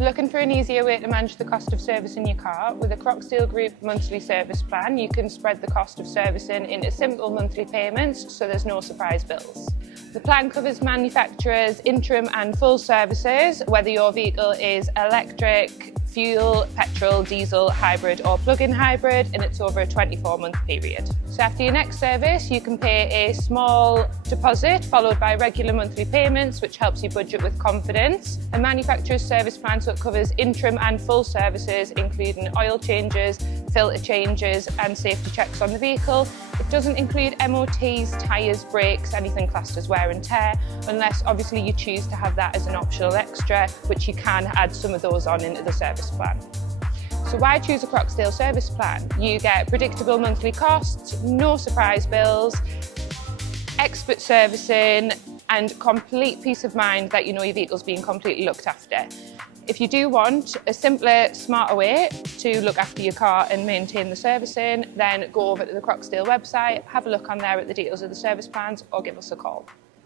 Looking for an easier way to manage the cost of servicing your car? With a Croxdale Group monthly service plan, you can spread the cost of servicing into simple monthly payments, so there's no surprise bills. The plan covers manufacturers' interim and full services, whether your vehicle is electric, fuel, petrol, diesel, hybrid or plug-in hybrid, and it's over a 24-month period. So after your next service, you can pay a small deposit followed by regular monthly payments, which helps you budget with confidence. A manufacturer's service plan so it covers interim and full services, including oil changes, filter changes and safety checks on the vehicle. It doesn't include MOTs, tyres, brakes, anything classed as wear and tear, unless obviously you choose to have that as an optional extra, which you can add some of those on into the service plan. So why choose a Croxdale service plan? You get predictable monthly costs, no surprise bills, expert servicing and complete peace of mind that you know your vehicle's being completely looked after. If you do want a simpler, smarter way to look after your car and maintain the servicing, then go over to the Croxdale website, have a look on there at the details of the service plans or give us a call.